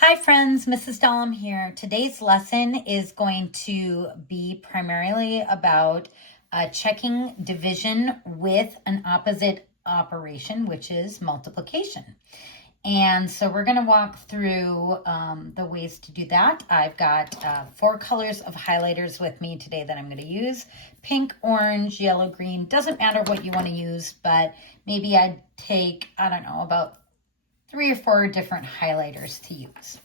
Hi friends, Mrs. Dahlem here. Today's lesson is going to be primarily about checking division with an opposite operation, which is multiplication. And so we're going to walk through the ways to do that. I've got 4 colors of highlighters with me today that I'm going to use. Pink, orange, yellow, green. Doesn't matter what you want to use, but maybe I'd take, I don't know, about 3 or 4 different highlighters to use.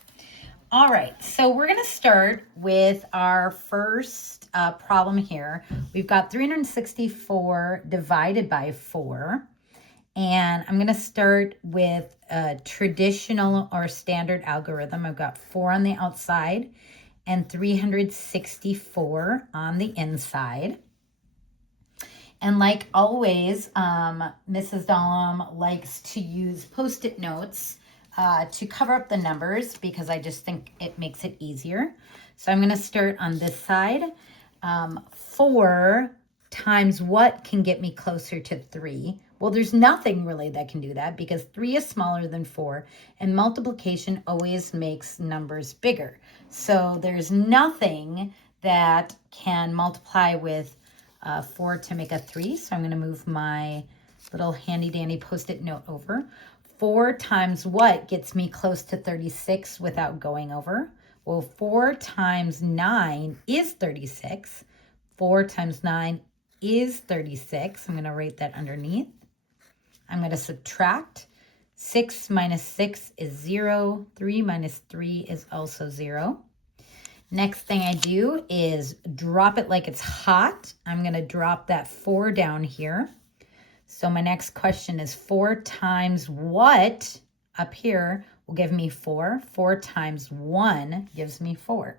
All right, so we're going to start with our first problem here. We've got 364 divided by 4. And I'm going to start with a traditional or standard algorithm. I've got 4 on the outside and 364 on the inside. And like always, Mrs. Dahlem likes to use Post-it notes to cover up the numbers because I just think it makes it easier. So I'm going to start on this side. 4 times what can get me closer to 3? Well, there's nothing really that can do that because 3 is smaller than 4, and multiplication always makes numbers bigger. So there's nothing that can multiply with 4 to make a 3. So I'm going to move my little handy dandy Post-it note over. 4 times what gets me close to 36 without going over? Well, 4 times 9 is 36. 4 times 9 is 36. I'm going to write that underneath. I'm going to subtract. 6 minus 6 is 0. 3 minus 3 is also 0. Next thing I do is drop it like it's hot. I'm going to drop that 4 down here. So my next question is 4 times what up here will give me 4. 4 times 1 gives me 4.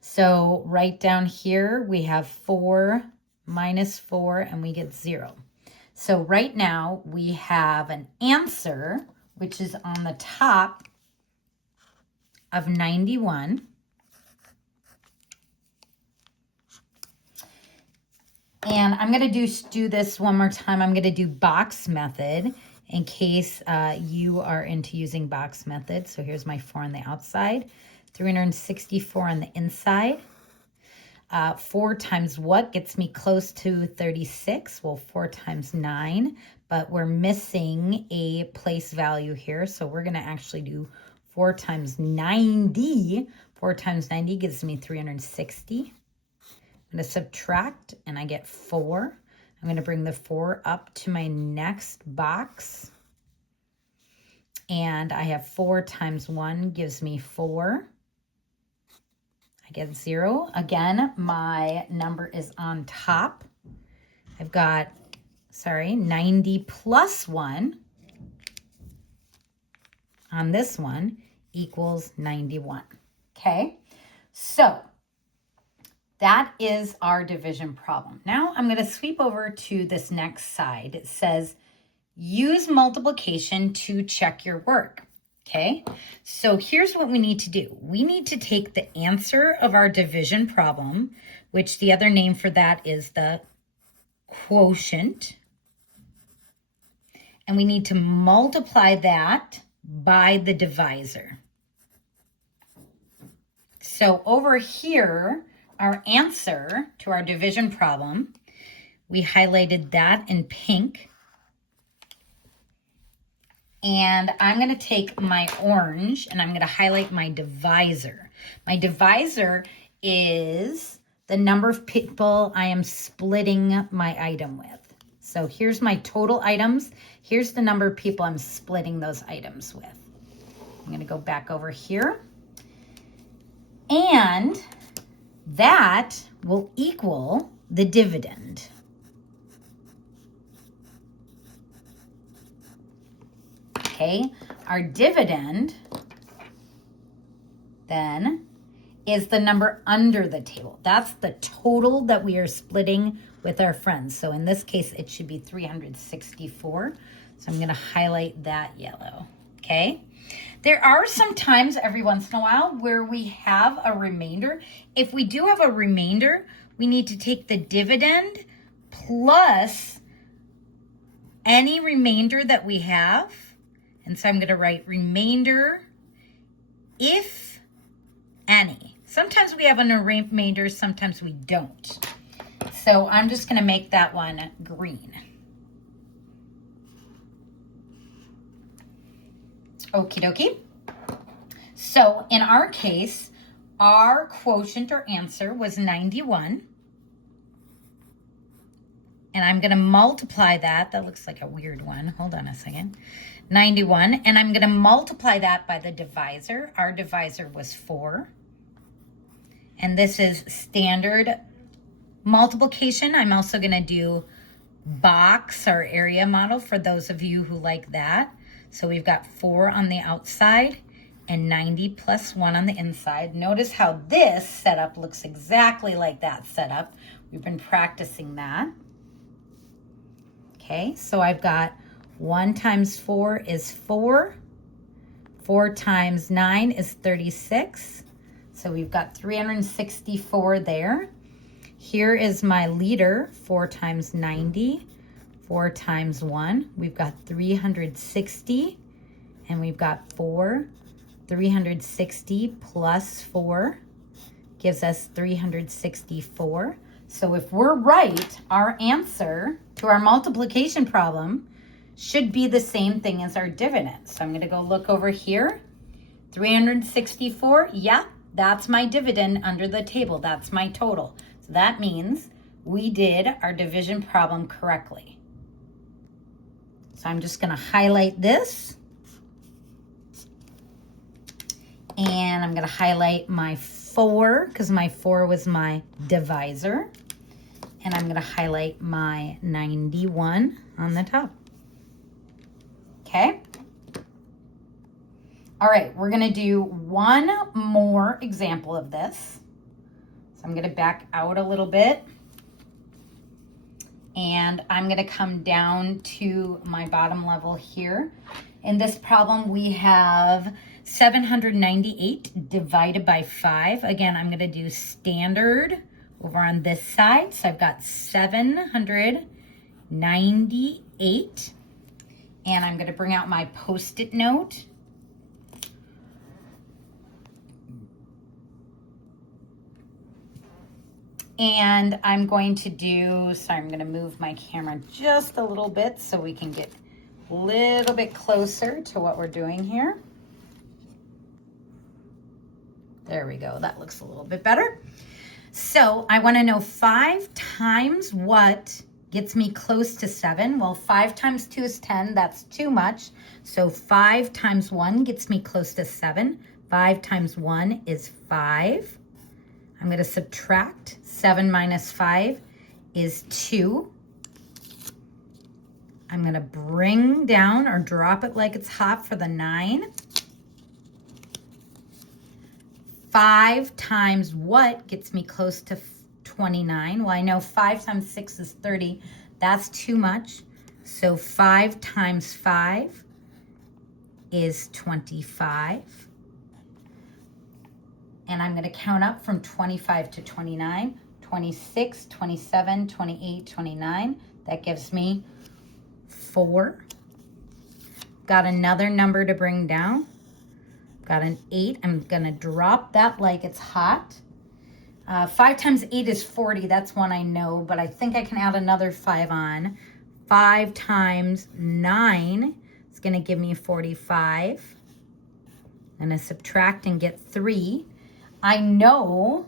So right down here, we have 4 minus 4, and we get 0. So right now, we have an answer, which is on the top of 91. And I'm going to do this one more time. I'm going to do box method in case you are into using box method. So here's my 4 on the outside, 364 on the inside. 4 times what gets me close to 36? Well, 4 times 9, but we're missing a place value here. So we're going to actually do 4 times 90. 4 times 90 gives me 360. I'm going to subtract, and I get 4. I'm going to bring the 4 up to my next box. And I have 4 times 1 gives me 4. I get 0. Again, my number is on top. I've got, 90 plus 1 on this one equals 91. Okay, so that is our division problem. Now I'm going to sweep over to this next side. It says, use multiplication to check your work. Okay, so here's what we need to do. We need to take the answer of our division problem, which the other name for that is the quotient, and we need to multiply that by the divisor. So over here, our answer to our division problem, we highlighted that in pink. And I'm going to take my orange and I'm going to highlight my divisor. My divisor is the number of people I am splitting my item with. So here's my total items. Here's the number of people I'm splitting those items with. I'm going to go back over here. And that will equal the dividend. Okay, our dividend then is the number under the table. That's the total that we are splitting with our friends. So in this case, it should be 364. So I'm going to highlight that yellow. Okay. There are some times every once in a while where we have a remainder. If we do have a remainder, we need to take the dividend plus any remainder that we have. And so I'm going to write remainder if any. Sometimes we have a remainder, sometimes we don't. So I'm just going to make that one green. Okie dokie. So in our case, our quotient or answer was 91. And I'm going to multiply that. That looks like a weird one. Hold on a second. 91. And I'm going to multiply that by the divisor. Our divisor was 4. And this is standard multiplication. I'm also going to do box or area model for those of you who like that. So we've got 4 on the outside and 90 plus 1 on the inside. Notice how this setup looks exactly like that setup. We've been practicing that. Okay, so I've got 1 times 4 is 4. 4 times 9 is 36. So we've got 364 there. Here is my liter, 4 times 90, 4 times 1. We've got 360, and we've got 4. 360 plus 4 gives us 364. So if we're right, our answer to our multiplication problem should be the same thing as our dividend. So I'm going to go look over here. 364, yeah, that's my dividend under the table. That's my total. So that means we did our division problem correctly. So I'm just going to highlight this. And I'm going to highlight my 4 because my 4 was my divisor. And I'm going to highlight my 91 on the top. Okay. All right, we're going to do one more example of this. So I'm going to back out a little bit. And I'm going to come down to my bottom level here. In this problem, we have 798 divided by 5. Again, I'm going to do standard over on this side. So I've got 798. And I'm going to bring out my Post-it note. And I'm going to do, sorry, I'm going to move my camera just a little bit so we can get a little bit closer to what we're doing here. There we go. That looks a little bit better. So I want to know 5 times what gets me close to 7. Well, 5 times 2 is 10. That's too much. So 5 times 1 gets me close to 7. 5 times 1 is 5. I'm going to subtract. 7 minus 5 is 2. I'm going to bring down or drop it like it's hot for the 9. 5 times what gets me close to 29? Well, I know 5 times 6 is 30. That's too much. So 5 times 5 is 25. And I'm going to count up from 25 to 29. 26, 27, 28, 29. That gives me 4. Got another number to bring down. Got an 8. I'm going to drop that like it's hot. 5 times 8 is 40. That's one I know, but I think I can add another 5 on. 5 times 9 is going to give me 45. I'm going to subtract and get 3. I know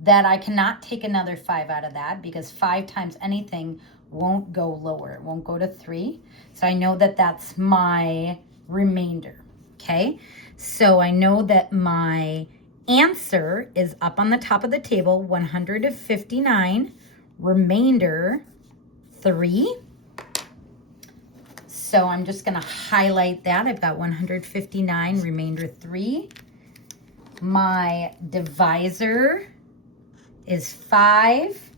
that I cannot take another 5 out of that because 5 times anything won't go lower. It won't go to 3. So I know that that's my remainder, okay? So I know that my answer is up on the top of the table, 159, remainder 3. So I'm just going to highlight that. I've got 159, remainder 3. My divisor is 5.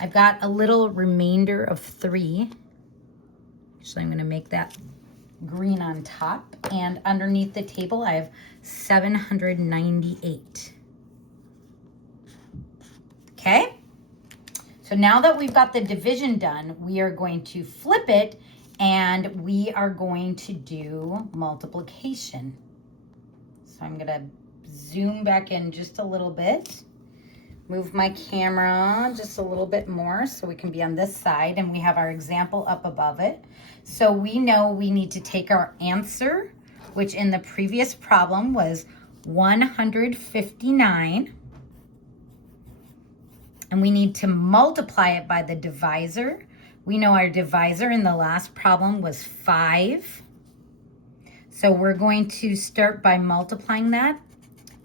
I've got a little remainder of 3. So I'm going to make that green on top. And underneath the table, I have 798. Okay? So now that we've got the division done, we are going to flip it and we are going to do multiplication. So I'm gonna zoom back in just a little bit. Move my camera just a little bit more so we can be on this side, and we have our example up above it. So we know we need to take our answer, which in the previous problem was 159, and we need to multiply it by the divisor. We know our divisor in the last problem was 5. So we're going to start by multiplying that.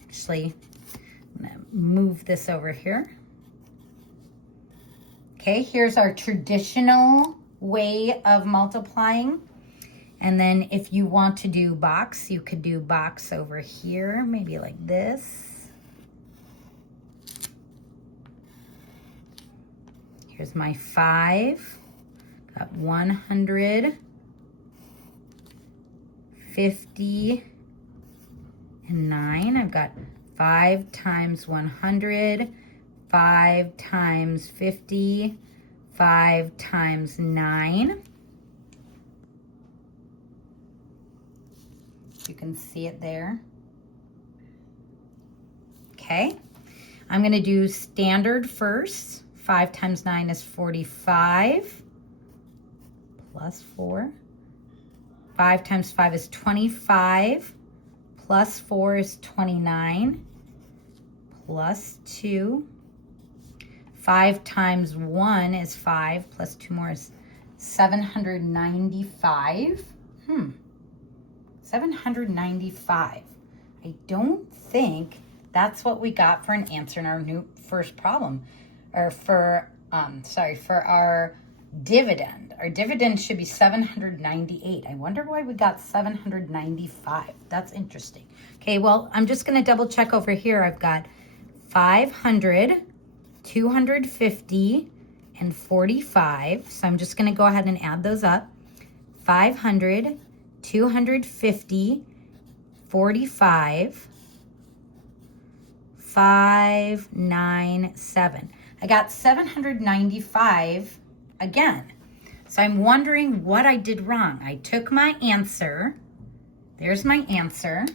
Actually, I'm gonna move this over here. Okay, here's our traditional way of multiplying. And then if you want to do box, you could do box over here, maybe like this. Here's my 5, got 159. I've got 5 times 100, 5 times 50, 5 times 9. You can see it there. Okay, I'm gonna do standard first. 5 times 9 is 45, plus 4. 5 times 5 is 25, plus 4 is 29, plus 2. 5 times 1 is 5, plus 2 more is 795. 795. I don't think that's what we got for an answer in our new first problem. Or for our dividend. Our dividend should be 798. I wonder why we got 795. That's interesting. Okay, well, I'm just going to double check over here. I've got 500, 250, and 45. So I'm just going to go ahead and add those up. 500, 250, 45, 597. I got 795 again. So I'm wondering what I did wrong. I took my answer. There's my answer.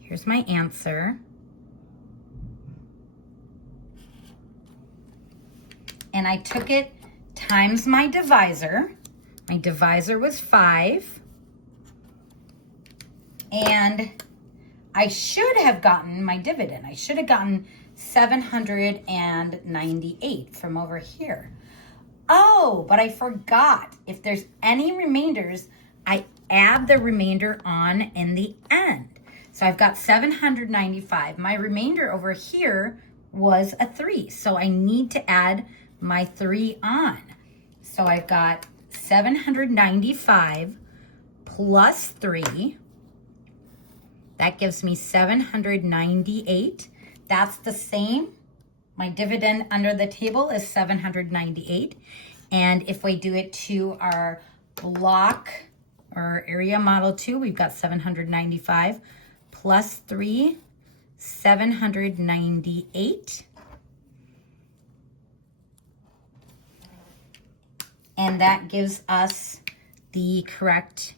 Here's my answer. And I took it times my divisor. My divisor was 5. And I should have gotten my dividend. I should have gotten 798 from over here. Oh, but I forgot. If there's any remainders, I add the remainder on in the end. So I've got 795. My remainder over here was a 3. So I need to add my 3 on. So I've got 795 plus 3. That gives me 798. That's the same. My dividend under the table is 798. And if we do it to our block or area model 2, we've got 795 plus 3, 798. And that gives us the correct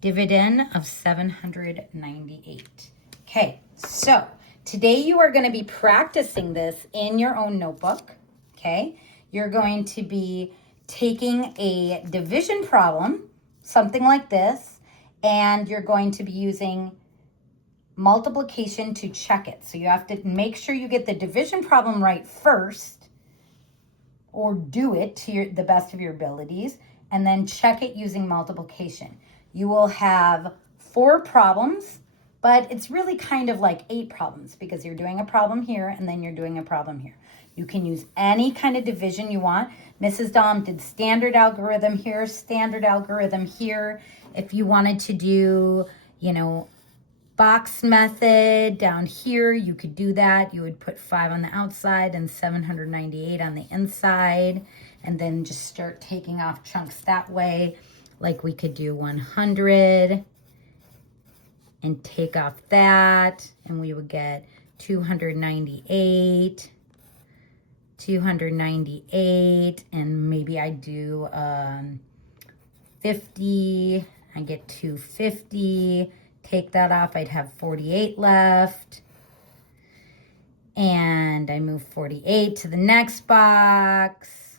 dividend of 798. Okay, so today you are going to be practicing this in your own notebook, okay? You're going to be taking a division problem, something like this, and you're going to be using multiplication to check it. So you have to make sure you get the division problem right first, or do it to the best of your abilities, and then check it using multiplication. You will have 4 problems, but it's really kind of like 8 problems because you're doing a problem here and then you're doing a problem here. You can use any kind of division you want. Mrs. Dahlem did standard algorithm here, standard algorithm here. If you wanted to do, box method down here, you could do that. You would put 5 on the outside and 798 on the inside, and then just start taking off chunks that way. Like we could do 100 and take off that, and we would get 298, 298, and maybe I do 50. I get 250. Take that off, I'd have 48 left. And I move 48 to the next box.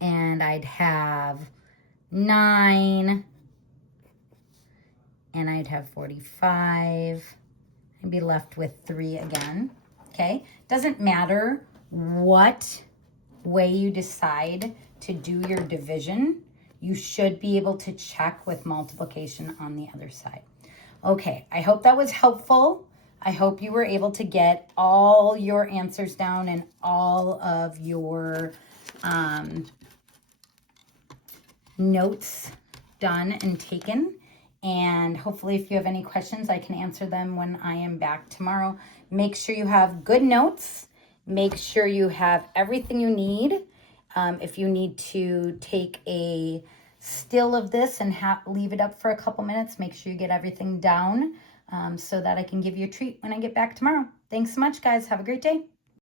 And I'd have 9. And I'd have 45. I'd be left with 3 again. Okay? Doesn't matter what way you decide to do your division. You should be able to check with multiplication on the other side. Okay, I hope that was helpful. I hope you were able to get all your answers down and all of your notes done and taken. And hopefully if you have any questions, I can answer them when I am back tomorrow. Make sure you have good notes. Make sure you have everything you need. If you need to take a still of this and leave it up for a couple minutes, make sure you get everything down so that I can give you a treat when I get back tomorrow. Thanks so much, guys. Have a great day.